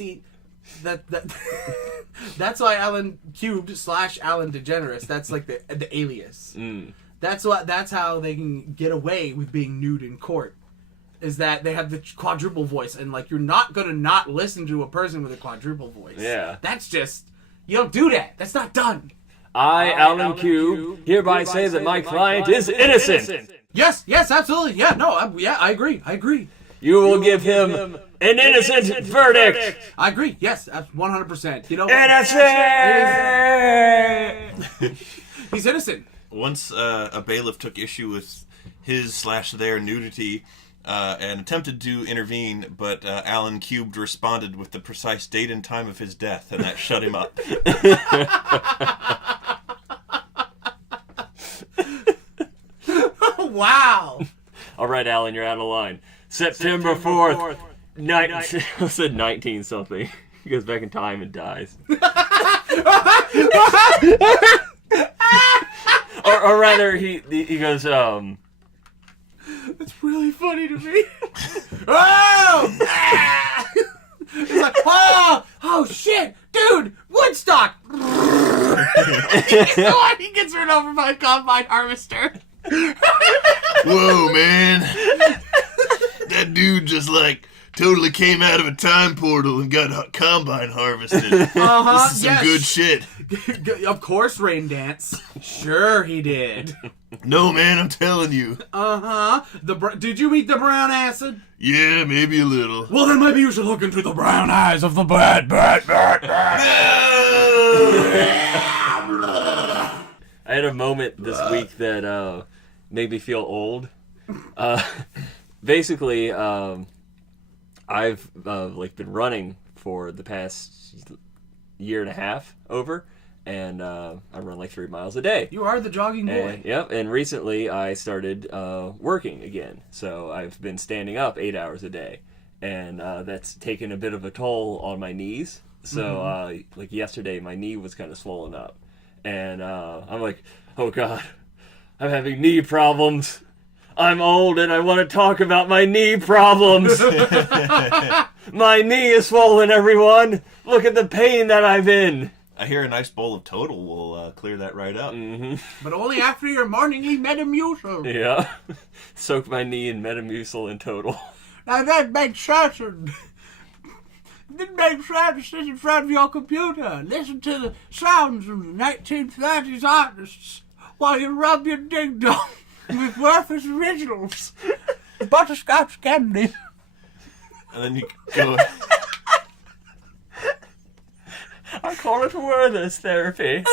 why Alan cubed / Alan DeGeneres. That's like the alias. That's how they can get away with being nude in court. Is that they have the quadruple voice, and like you're not gonna not listen to a person with a quadruple voice. Yeah. That's just you don't do that. That's not done. I, Allen Cube, hereby say that my client is innocent. Yes, absolutely. Yeah, no, I agree. You will give him an innocent verdict. I agree. Yes, 100%. You know, innocent. He's innocent. Once a bailiff took issue with his / their nudity and attempted to intervene, but Allen cubed responded with the precise date and time of his death, and that shut him up. Wow. All right, Alan, you're out of line. September 4th. I said 19 something. He goes back in time and dies. or rather, he goes, That's really funny to me. Oh! He's like, oh shit, dude, Woodstock. He gets run over by a combine harvester. Whoa, man. That dude just like totally came out of a time portal and got combine harvested. This is some good shit. Of course, Rain Dance. Sure he did. No, man, I'm telling you. Did you eat the brown acid? Yeah, maybe a little. Well, then maybe you should look into the brown eyes of the bad. I had a moment this week that made me feel old. Basically, I've been running for the past year and a half over, and I run like 3 miles a day. You are the jogging boy. And recently I started working again. So I've been standing up 8 hours a day, and that's taken a bit of a toll on my knees. So like yesterday, my knee was kind of swollen up, and I'm like, oh God, I'm having knee problems. I'm old and I want to talk about my knee problems. My knee is swollen, everyone. Look at the pain that I'm in. I hear a nice bowl of Total will clear that right up. But only after your morningly Metamucil. Yeah. Soak my knee in Metamucil and Total. Now that makes sense. It makes sense. Sit in front of your computer. Listen to the sounds of the 1930s artists while you rub your ding dong with worthless originals. Butterscotch candy. And then you go... I call it Werther's therapy.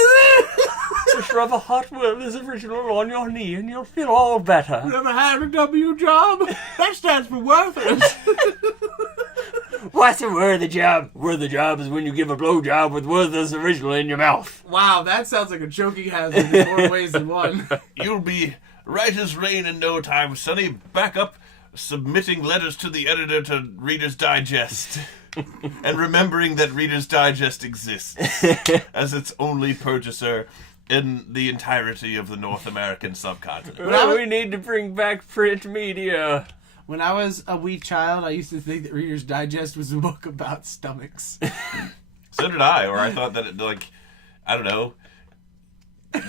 Just rub a hot Werther's original on your knee and you'll feel all better. You ever had a W job? That stands for worthless. What's a Werther job? Werther job is when you give a blowjob with Werther's original in your mouth. Wow, that sounds like a choking hazard in more ways than one. You'll be right as rain in no time, Sonny. Back up submitting letters to the editor to Reader's Digest. And remembering that Reader's Digest exists as its only purchaser in the entirety of the North American subcontinent. We need to bring back print media. When I was a wee child, I used to think that Reader's Digest was a book about stomachs. So did I, or I thought that it, like, I don't know,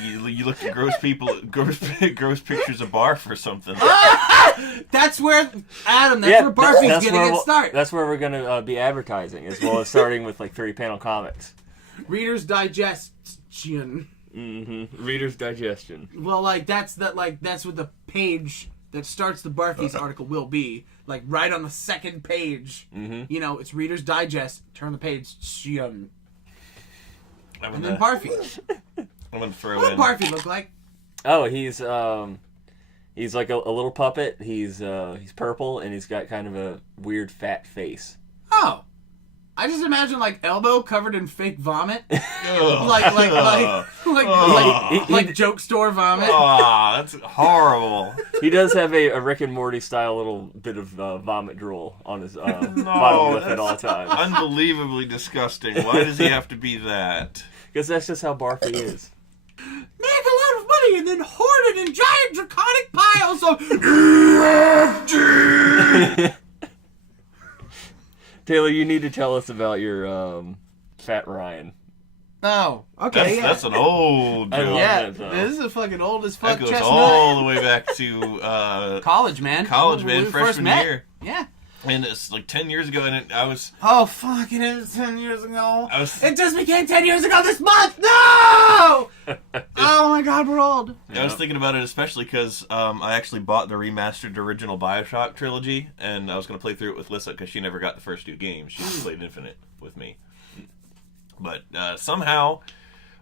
you look at gross pictures of Barf or something. That's where, Adam, that's where Barfy's getting its start. That's where we're going to be advertising, as well as starting with like 3-panel comics. Reader's Digestion. Reader's Digestion. Well, like that's what the page that starts the Barfy's article will be. Like right on the second page. You know, it's Reader's Digest. Turn the page. And then Barfy. I'm gonna throw what in. What Barfy look like? Oh, he's like a little puppet. He's purple and he's got kind of a weird fat face. Oh, I just imagine like Elbow covered in fake vomit, like joke store vomit. Oh, that's horrible. He does have a Rick and Morty style little bit of vomit drool on his bottom lip at all times. Unbelievably disgusting. Why does he have to be that? Because that's just how Barfy is. Make a lot of money and then hoard it in giant draconic piles of Taylor, you need to tell us about your Fat Ryan. Oh, okay. That's an old joke. Yeah, this is a fucking old as fuck That goes chestnut. all the way back to college, man. Freshman year. Yeah. And it's like 10 years ago, and I was... Oh, fuck, it is 10 years ago. It just became 10 years ago this month! No! Oh my god, we're old. I was thinking about it especially because I actually bought the remastered original BioShock trilogy, and I was going to play through it with Lissa because she never got the first 2 games. She just played Infinite with me. But somehow...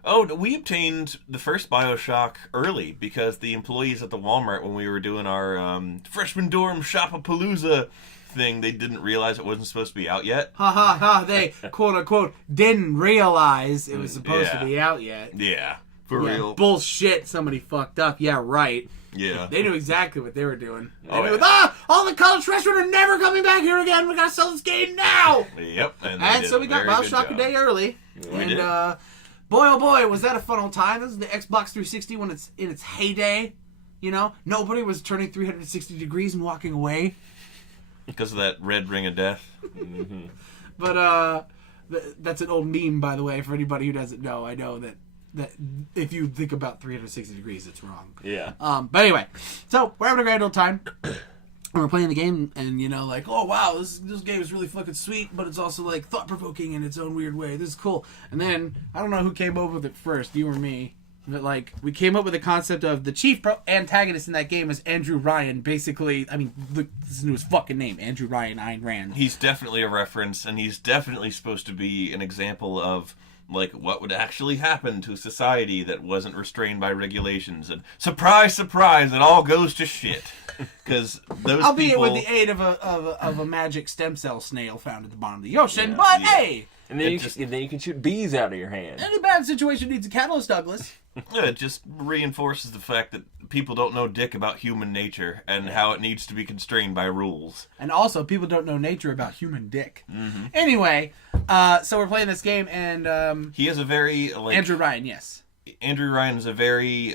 Oh, we obtained the first BioShock early because the employees at the Walmart, when we were doing our freshman dorm shop-a-palooza thing, they didn't realize it wasn't supposed to be out yet. Ha ha ha, they quote-unquote didn't realize it was supposed to be out yet. Yeah, for real. Bullshit, somebody fucked up. Yeah, right. Yeah. They knew exactly what they were doing. Oh, they yeah. knew, all the college freshmen are never coming back here again. We gotta sell this game now! Yep. And so we got BioShock a day early. We did. Boy, oh boy, was that a fun old time. This is the Xbox 360 when it's in its heyday. You know, nobody was turning 360 degrees and walking away. Because of that red ring of death. But that's an old meme, by the way, for anybody who doesn't know. I know that if you think about 360 degrees, it's wrong. Yeah. But anyway, so we're having a grand old time. We're playing the game, and you know, like, oh wow, this game is really fucking sweet, but it's also like thought provoking in its own weird way. This is cool. And then I don't know who came up with it first, you or me, but like we came up with the concept of the chief antagonist in that game is Andrew Ryan. Basically, I mean, look, this is his fucking name, Andrew Ryan, Ayn Rand. He's definitely a reference, and he's definitely supposed to be an example of like what would actually happen to society that wasn't restrained by regulations. And surprise, surprise, it all goes to shit. Because those Albeit people... with the aid of a magic stem cell snail found at the bottom of the ocean, but hey! And then you can shoot bees out of your hand. Any bad situation needs a catalyst, Douglas. It just reinforces the fact that people don't know dick about human nature and how it needs to be constrained by rules. And also, people don't know nature about human dick. Anyway, so we're playing this game, and... he has a very... Andrew Ryan, yes. Andrew Ryan is a very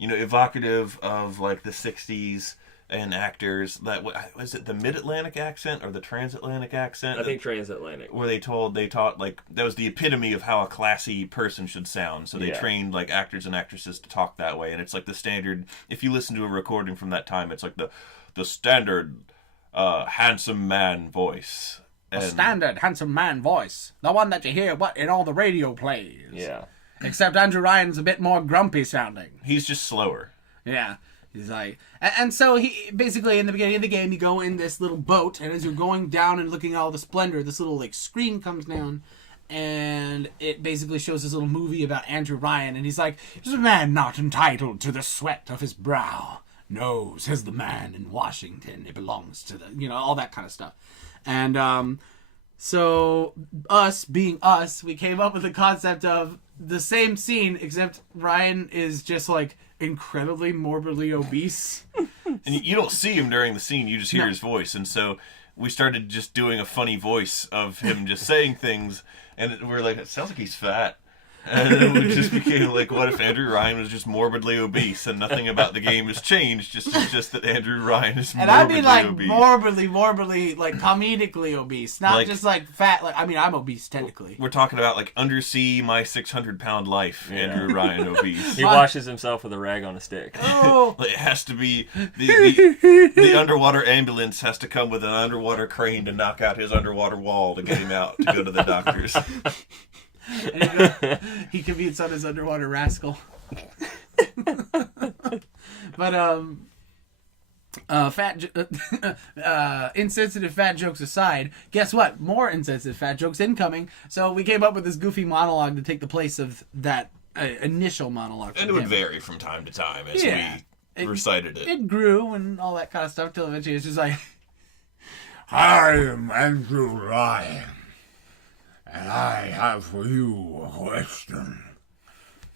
evocative of like the '60s and actors. That was it, the Mid-Atlantic accent or the Transatlantic accent? I think Transatlantic. Where they taught like that was the epitome of how a classy person should sound. So they trained like actors and actresses to talk that way, and it's like the standard. If you listen to a recording from that time, it's like the standard handsome man voice. A standard handsome man voice, the one that you hear in all the radio plays. Yeah. Except Andrew Ryan's a bit more grumpy sounding. He's just slower. Yeah. He's like, and so he basically in the beginning of the game, you go in this little boat, and as you're going down and looking at all the splendor, this little like screen comes down, and it basically shows this little movie about Andrew Ryan, and he's like, "Is a man not entitled to the sweat of his brow? No, says the man in Washington. It belongs to the, all that kind of stuff." And so us being us, we came up with the concept of the same scene, except Ryan is just like incredibly morbidly obese. And you don't see him during the scene, you just hear his voice. And so we started just doing a funny voice of him just saying things, and we're like, it sounds like he's fat. And then it just became like, what if Andrew Ryan was just morbidly obese and nothing about the game has changed? It's just that Andrew Ryan is morbidly obese. And I mean like morbidly, like comedically obese. Not like, just like fat. Like, I mean, I'm obese technically. We're talking about like Undersea, My 600-Pound Life, Andrew Ryan obese. He washes himself with a rag on a stick. Oh. It has to be, the underwater ambulance has to come with an underwater crane to knock out his underwater wall to get him out to go to the doctors. And he commutes on his underwater rascal. But insensitive fat jokes aside, guess what? More insensitive fat jokes incoming. So we came up with this goofy monologue to take the place of that initial monologue. And it would vary from time to time as we recited it. It grew and all that kind of stuff till eventually it's just like, I am Andrew Ryan. And I have for you a question.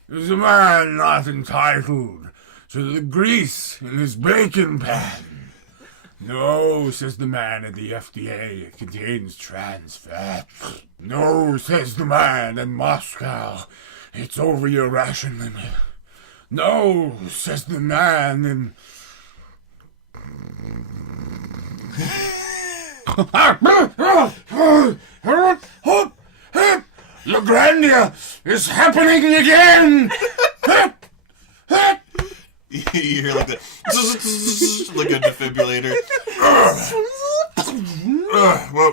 Is a man not entitled to the grease in his bacon pan? No, says the man at the FDA, it contains trans fat. No, says the man in Moscow, it's over your ration limit. No, says the man in... LaGrandia is happening again! You hear like like a defibrillator.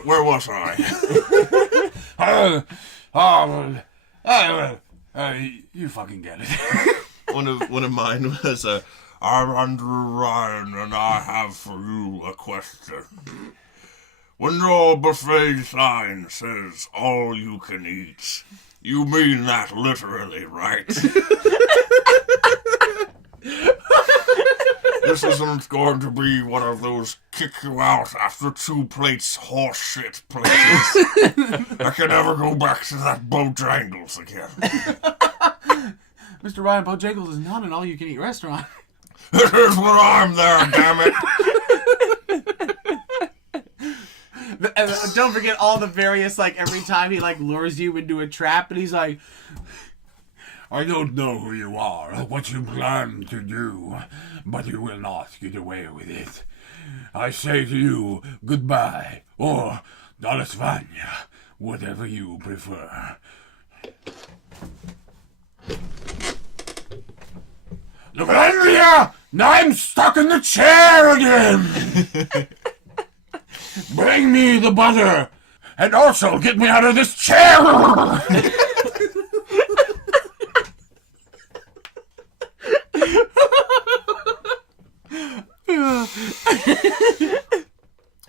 Where was I? You fucking get it. One of mine was I'm Andrew Ryan and I have for you a question. When your buffet sign says all you can eat, you mean that literally, right? This isn't going to be one of those kick you out after 2 plates horseshit places. I can never go back to that Bojangles again. Mr. Ryan, Bojangles is not an all-you-can-eat restaurant. It is when I'm there, damn it. And don't forget all the various, like, every time he, like, lures you into a trap, and he's like, I don't know who you are or what you plan to do, but you will not get away with it. I say to you, goodbye, or До свидания, whatever you prefer. LaGrandia! Now I'm stuck in the chair again! Bring me the butter! And also get me out of this chair!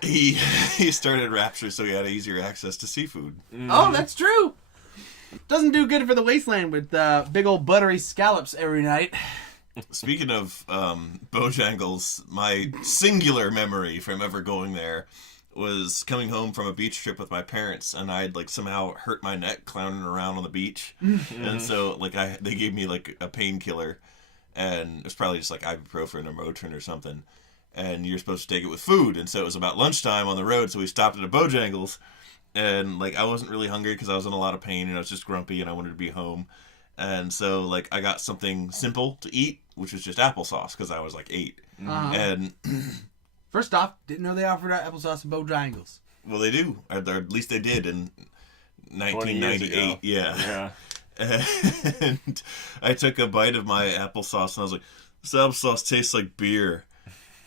He started Rapture so he had easier access to seafood. Oh, that's true! Doesn't do good for the wasteland with big old buttery scallops every night. Speaking of Bojangles, my singular memory from ever going there was coming home from a beach trip with my parents, and I'd like somehow hurt my neck clowning around on the beach, and so like they gave me like a painkiller, and it was probably just like ibuprofen or Motrin or something, and you're supposed to take it with food, and so it was about lunchtime on the road, so we stopped at a Bojangles, and like I wasn't really hungry because I was in a lot of pain and I was just grumpy and I wanted to be home. And so, like, I got something simple to eat, which was just applesauce, because I was, like, 8. And... First off, didn't know they offered applesauce in Bojangles. Well, they do. Or at least they did in 1998. Yeah. And I took a bite of my applesauce, and I was like, this applesauce tastes like beer.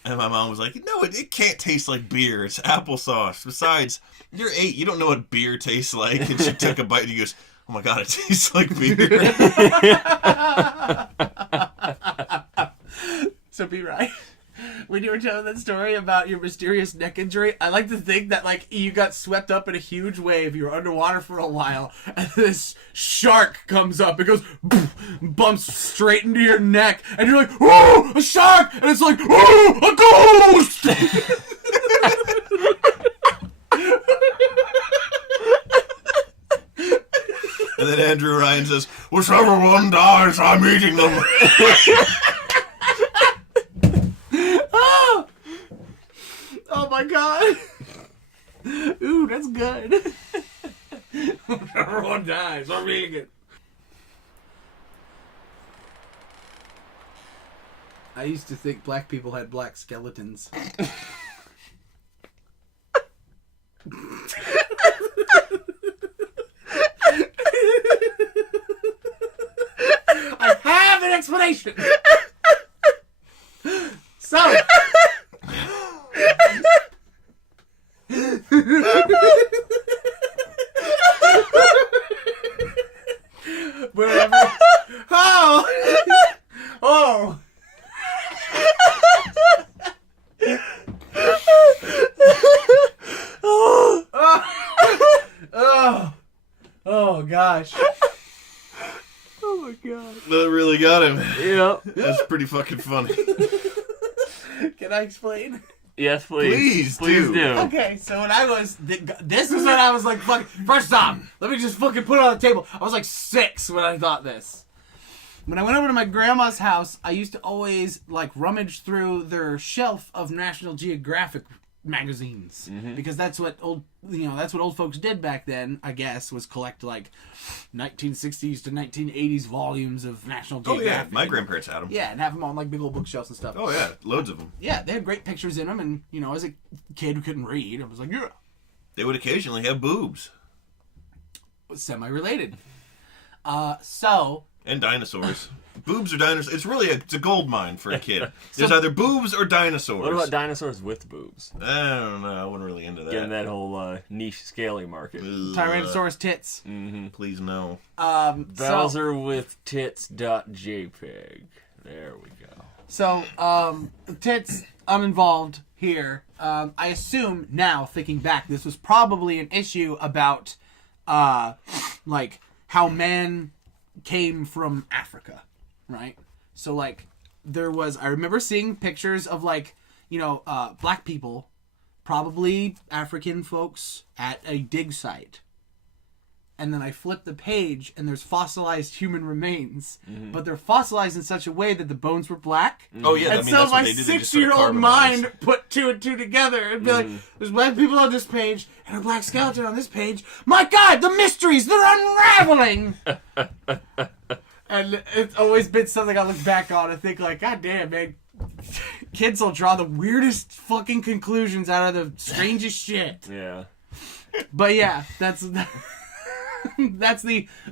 And my mom was like, no, it can't taste like beer. It's applesauce. Besides, you're 8. You don't know what beer tastes like. And she took a bite, and he goes, oh my God, it tastes like beer. So be right. When you were telling that story about your mysterious neck injury, I like to think that, like, you got swept up in a huge wave, you were underwater for a while, and this shark comes up, it goes, bumps straight into your neck, and you're like, oh, a shark! And it's like, oh, a ghost! And then Andrew Ryan says, whichever one dies, I'm eating them. Oh my God. Ooh, that's good. Everyone dies. I'm eating it. I used to think black people had black skeletons. I have an explanation. So... Wherever. Oh! Oh! Oh! Oh, gosh. Oh, my God. That really got him. Yeah. That's pretty fucking funny. Can I explain? Yes, please. Please do. Okay, so when I was... This is when I was like, fuck... First off, let me just fucking put it on the table. I was like 6 when I thought this. When I went over to my grandma's house, I used to always, like, rummage through their shelf of National Geographic magazines. Because that's what old folks did back then, I guess, was collect, like, 1960s to 1980s volumes of National Geographic. Oh, yeah. My grandparents had them. Yeah, and have them on, like, big old bookshelves and stuff. Oh, yeah. Loads of them. Yeah, they had great pictures in them, and, you know, as a kid who couldn't read, I was like, yeah. They would occasionally have boobs. It was semi-related. So... And dinosaurs. Boobs or dinosaurs. It's a gold mine for a kid. There's either boobs or dinosaurs. What about dinosaurs with boobs? I don't know. I wasn't really into that. Getting that whole niche scaly market. Tyrannosaurus tits. Please no. So, with tits.jpg. There we go. So, tits uninvolved here. I assume now, thinking back, this was probably an issue about, like, how men came from Africa, right? So, like, I remember seeing pictures of, like, you know, black people, probably African folks, at a dig site. And then I flip the page, and there's fossilized human remains. But they're fossilized in such a way that the bones were black. Oh, yeah. And so my 6-year-old mind put 2 and 2 together and be like, there's black people on this page and a black skeleton on this page. My God, the mysteries, they're unraveling! And it's always been something I look back on and think like, God damn, man. Kids will draw the weirdest fucking conclusions out of the strangest shit. Yeah. But yeah, that's the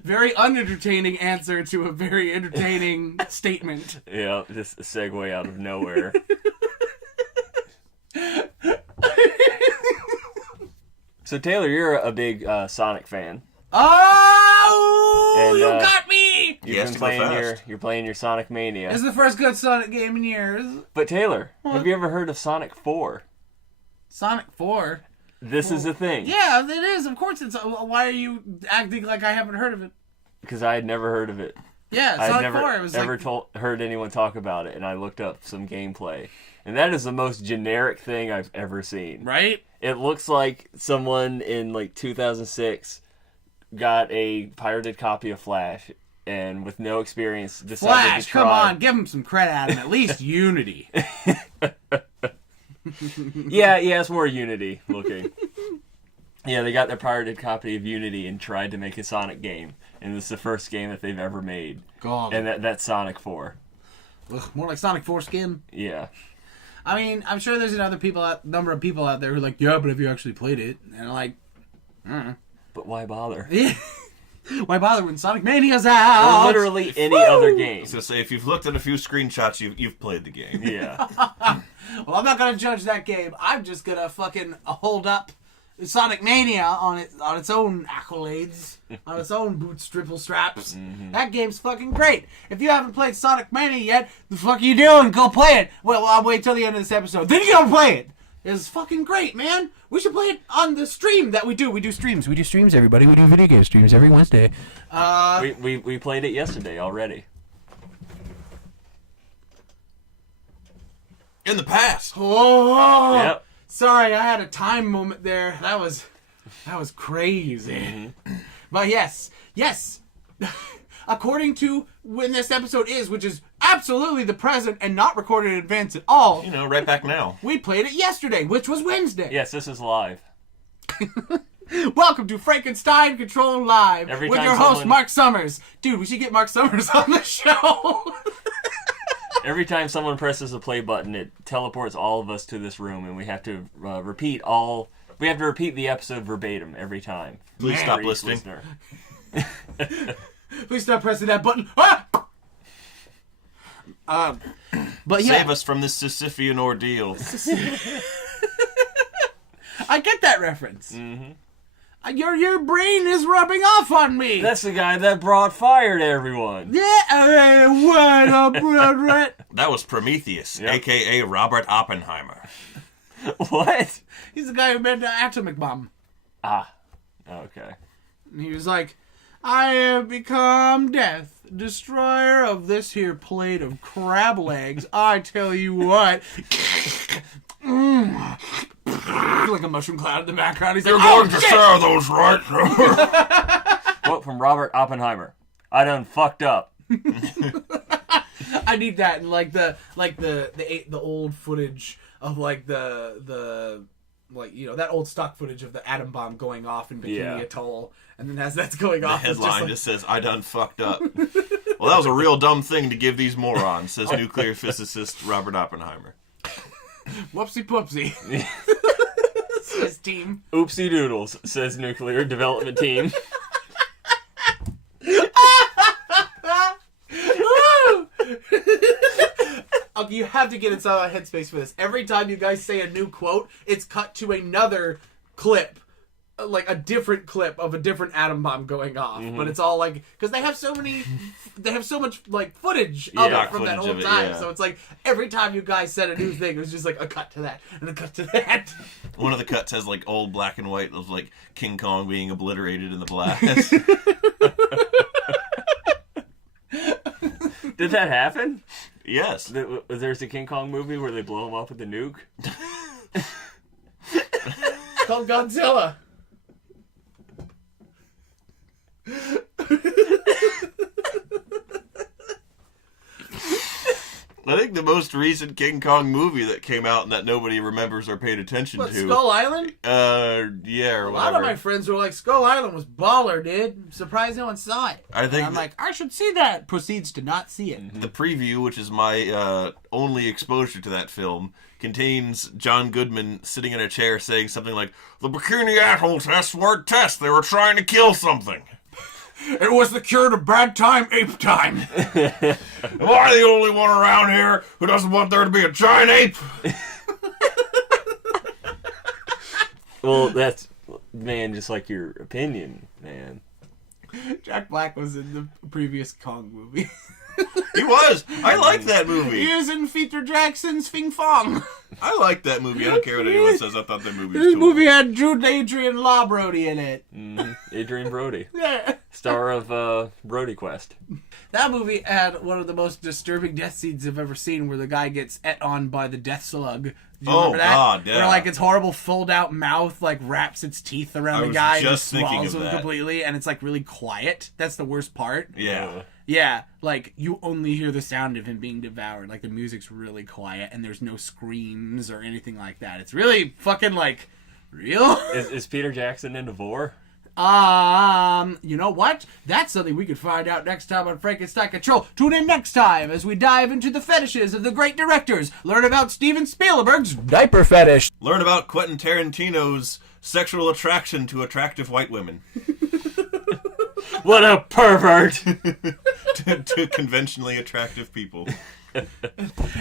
very unentertaining answer to a very entertaining statement. Yeah, just a segue out of nowhere. So Taylor, you're a big Sonic fan. Oh, And, you got me! You're playing your Sonic Mania. This is the first good Sonic game in years. But Taylor, have you ever heard of Sonic 4? Sonic 4? This is a thing. Yeah, it is. Of course it's... Why are you acting like I haven't heard of it? Because I had never heard of it. Yeah, I had Sonic never 4. It was heard anyone talk about it, and I looked up some gameplay. And that is the most generic thing I've ever seen. Right? It looks like someone in like 2006 got a pirated copy of Flash, and with no experience decided Flash, to try. come on, give him some credit, Adam. At least Unity. Yeah, it's more Unity looking. Yeah, they got their pirated copy of Unity and tried to make a Sonic game. And this is the first game that they've ever made. God. And that's Sonic 4. Ugh, more like Sonic Foreskin. Yeah. I mean, I'm sure there's number of people out there who are like, yeah, but have you actually played it? And I'm like, But why bother? yeah. Why bother when Sonic Mania's out? Or literally any other game. I was gonna say, if you've looked at a few screenshots, you've played the game. Yeah. Well, I'm not gonna judge that game. I'm just gonna fucking hold up Sonic Mania on its own accolades, on its own boots, triple straps. Mm-hmm. That game's fucking great. If you haven't played Sonic Mania yet, the fuck are you doing? Go play it. Well, I'll wait till the end of this episode. Then you go play it. It's fucking great, man. We should play it on the stream that we do. We do streams. We do streams, everybody. We do video game streams every Wednesday. We played it yesterday already. In the past. Oh, Yep. sorry, I had a time moment there. That was crazy. But yes. According to when this episode is, which is absolutely the present and not recorded in advance at all, You know, right back now. we played it yesterday, which was Wednesday. Yes, this is live. Welcome to Frankenstein Control Live Every with time your host, someone- Mark Summers. Dude, we should get Mark Summers on the show. Every time someone presses the play button, it teleports all of us to this room, and we have to repeat the episode verbatim every time. Please For stop each listening. listener. Please stop pressing that button. Ah! But yeah, Save us from this Sisyphean ordeal. I get that reference. Your brain is rubbing off on me. That's the guy that brought fire to everyone. Yeah, what up, brother? That was Prometheus, Yep. a.k.a. Robert Oppenheimer. What? He's the guy who made the atomic bomb. Ah. Okay. And he was like, I have become death, destroyer of this here plate of crab legs. I tell you what. Like a mushroom cloud in the background. He's like, oh, shit! share those, right? Quote from Robert Oppenheimer. I done fucked up. I need that in like the old footage of like the like, you know, that old stock footage of the atom bomb going off in Bikini Yeah. Atoll, and then as that's going The off, it's headline just just says, I done fucked up. Well, that was a real dumb thing to give these morons, says nuclear physicist Robert Oppenheimer. like, whoopsie poopsie. His team. Oopsie doodles, says nuclear development team. Okay, you have to get inside my headspace for this. Every time you guys say a new quote, it's cut to another clip, like a different clip of a different atom bomb going off. But it's all like, because they have so much like footage of Yeah, it from that footage whole of it, time. yeah. So it's like every time you guys said a new thing, it was just like a cut to that and a cut to that. One of the cuts has like old black and white of like King Kong being obliterated in the blast. Did that happen? Yes. There's a King Kong movie where they blow him up with a nuke. It's called Godzilla. I think the most recent King Kong movie that came out and that nobody remembers or paid attention What, to. Skull Island? Yeah, or A whatever. lot of my friends were like, Skull Island was baller, dude. I'm surprised no one saw it. I think And I'm that- like, I should see that. Proceeds to not see it. The preview, which is my only exposure to that film, contains John Goodman sitting in a chair saying something like, "The Bikini Atoll tests weren't tests. They were trying to kill something. It was the cure to bad time, ape time. Am I the only one around here who doesn't want there to be a giant ape?" Well, that's, man, just like your opinion, man. Jack Black was in the previous Kong movie. He was. I like that He movie. is in Peter Jackson's Fing Fong. I like that movie. I don't care what anyone says. I thought that movie was This cool. movie had Jude Adrian Law Brody in it. Adrian Brody, Yeah. star of Brody Quest. That movie had one of the most disturbing death scenes I've ever seen, where the guy gets et on by the death slug. Do you Oh, remember that? God, yeah. Where like its horrible fold out mouth like wraps its teeth around I the was guy and just thinking swallows of him that. completely, and it's like really quiet. That's the worst part. Yeah. Yeah, like you only hear the sound of him being devoured. Like the music's really quiet, and there's no screams or anything like that. It's really fucking like Real? Is Peter Jackson into vor? You know what? That's something we could find out next time on Frankenstein Control. Tune in next time as we dive into the fetishes of the great directors. Learn about Steven Spielberg's diaper fetish. Learn about Quentin Tarantino's sexual attraction to attractive white women. What a pervert! to conventionally attractive people.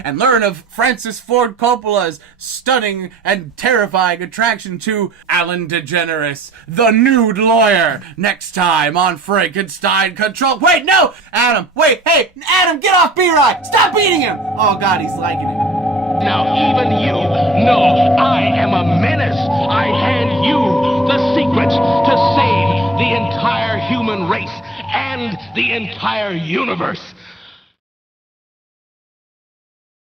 And learn of Francis Ford Coppola's stunning and terrifying attraction to Alan DeGeneres, the nude lawyer, next time on Frankenstein Control. Wait, no! Adam, wait, hey, Adam, get off B-Rod! Stop beating him! Oh, God, he's liking it. Now even you know I am a menace. I hand you the secrets to save the entire human race and the entire universe.